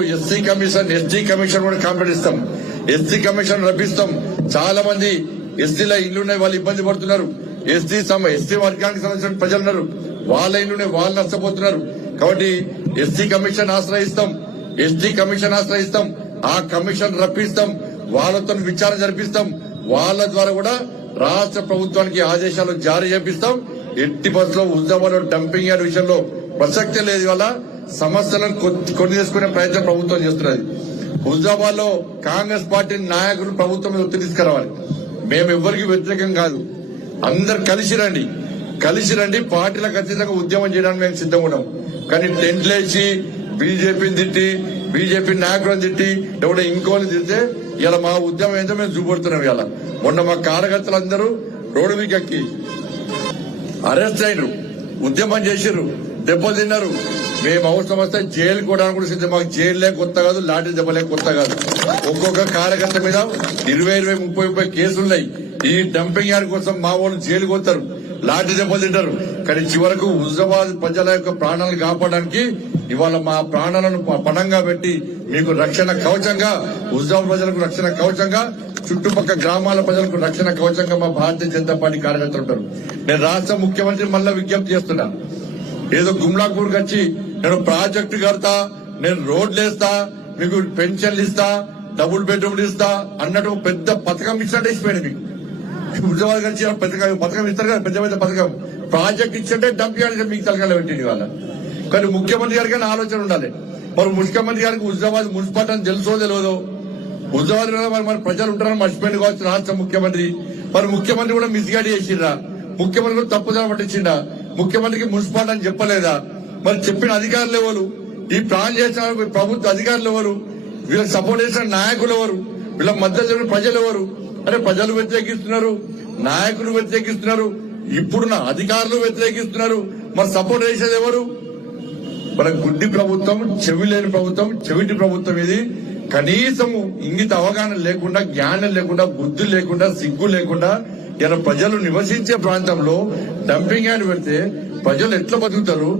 SC commission ST commission కూడా complaint ఇస్తాం. SC commission రప్పిస్తాం. చాలా మంది ఎస్టీల ఇల్లున్నాయి, వాళ్ళు ఇబ్బంది పడుతున్నారు. ఎస్టీ వర్గానికి సంబంధించిన ప్రజలు ఉన్నారు, వాళ్ళ ఇల్లునే వాళ్ళు నష్టపోతున్నారు. కాబట్టి ఎస్టీ కమిషన్ ఆశ్రయిస్తాం, ఎస్టీ కమిషన్ ఆశ్రయిస్తాం. ఆ కమిషన్ రప్పిస్తాం, వాళ్ళతో విచారణ జరిపిస్తాం. వాళ్ళ ద్వారా కూడా రాష్ట్ర ప్రభుత్వానికి ఆదేశాలు జారీ చేపిస్తాం. ఎట్టి బస్సులో హుజాబాద్ డంపింగ్ యార్డ్ విషయంలో ప్రసక్తే లేదు. వల్ల సమస్యలను కొని చేసుకునే ప్రయత్నం ప్రభుత్వం చేస్తున్నది. హుజాబాద్ లో కాంగ్రెస్ పార్టీ నాయకులు ప్రభుత్వం మీద ఒత్తిడి తీసుకురావాలి. మేము ఎవరికి వ్యతిరేకం కాదు, అందరు కలిసి రండి, పార్టీలకు అతీతంగా ఉద్యమం చేయడానికి మేము సిద్ధంగా ఉన్నాం. కానీ టెంట్లేసి బీజేపీని తిట్టి, బీజేపీ నాయకులను తిట్టి, ఎవడో ఇంకోని తిడితే ఇలా మా ఉద్యమం ఏంటో మేము చూపడుతున్నాం. ఇలా మొన్న మా కార్యకర్తలందరూ రోడ్డు మీకెక్కి అరెస్ట్ అయినరు, ఉద్యమం చేసిర్రు, దెబ్బలు తిన్నారు. మేము అవసరం వస్తే జైలు కూడా సిద్ధం. మాకు జైలులే కొత్త కాదు, లాఠీ దెబ్బలే కొత్త కాదు. ఒక్కొక్క కార్యకర్త మీద 20, 30 కేసులున్నాయి. ఈ డంపింగ్ యార్డ్ కోసం మా వాళ్ళు జైలుకు వస్తారు, లాఠీ దెబ్బలు తింటారు. కానీ చివరకు హుజాబాద్ ప్రజల యొక్క ప్రాణాలను కాపాడడానికి ఇవాళ మా ప్రాణాలను పణంగా పెట్టి మీకు రక్షణ కవచంగా, హుజాబాద్ ప్రజలకు రక్షణ కవచంగా, చుట్టుపక్కల గ్రామాల ప్రజలకు రక్షణ కవచంగా మా భారతీయ జనతా పార్టీ కార్యకర్తలు ఉంటారు. నేను రాష్ట్ర ముఖ్యమంత్రి మళ్ళా విజ్ఞప్తి చేస్తున్నా. ఏదో గుమ్లాపూర్కి వచ్చి నేను ప్రాజెక్టు కడతా, నేను రోడ్లు వేస్తా, మీకు పెన్షన్లు ఇస్తా, డబుల్ బెడ్రూమ్లు ఇస్తా అన్నట్టు పెద్ద పథకం ఇచ్చినట్టు ఇచ్చిపోయింది. మీకు హుజాబాద్ వచ్చి పథకం ఇస్తారు కదా, పెద్ద పథకం. ప్రాజెక్ట్ ఇచ్చింటే డంప్ యార్డ్ మీకు తలకాయలు పెట్టింది వాళ్ళ. కానీ ముఖ్యమంత్రి గారికి ఆలోచన ఉండాలి. మరి ముఖ్యమంత్రి గారికి హుజాబాద్ మున్సిపాలిటీ అని తెలుసో తెలియదు. హుజాబాద్ మరి ప్రజలు ఉంటారని మర్చిపోయింది కావచ్చు రాష్ట్ర ముఖ్యమంత్రి. మరి ముఖ్యమంత్రి కూడా మిస్గైడ్ చేసిండ్రా? ముఖ్యమంత్రి కూడా తప్పుదల పట్టించిండా? ముఖ్యమంత్రికి మున్సిపాలిటీ అని చెప్పలేదా? మరి చెప్పిన అధికారులు ఎవరు? ఈ ప్లాన్ చేసిన ప్రభుత్వ అధికారులు ఎవరు? వీళ్ళకి సపోర్ట్ చేసిన నాయకులు ఎవరు? వీళ్ళ మధ్య జరిగిన ప్రజలు ఎవరు? అంటే ప్రజలు వ్యతిరేకిస్తున్నారు, నాయకులు వ్యతిరేకిస్తున్నారు, ఇప్పుడున్న అధికారులు వ్యతిరేకిస్తున్నారు. మరి సపోర్ట్ చేసేది ఎవరు? మన గుడ్డి ప్రభుత్వం, చెవి లేని ప్రభుత్వం, చెవిటి ప్రభుత్వం ఇది. కనీసం ఇంగిత అవగాహన లేకుండా, జ్ఞానం లేకుండా, బుద్ధి లేకుండా, సిగ్గు లేకుండా ఇలా ప్రజలు నివసించే ప్రాంతంలో డంపింగ్ యార్డ్ పెడితే ప్రజలు ఎట్లా బతుకుతారు?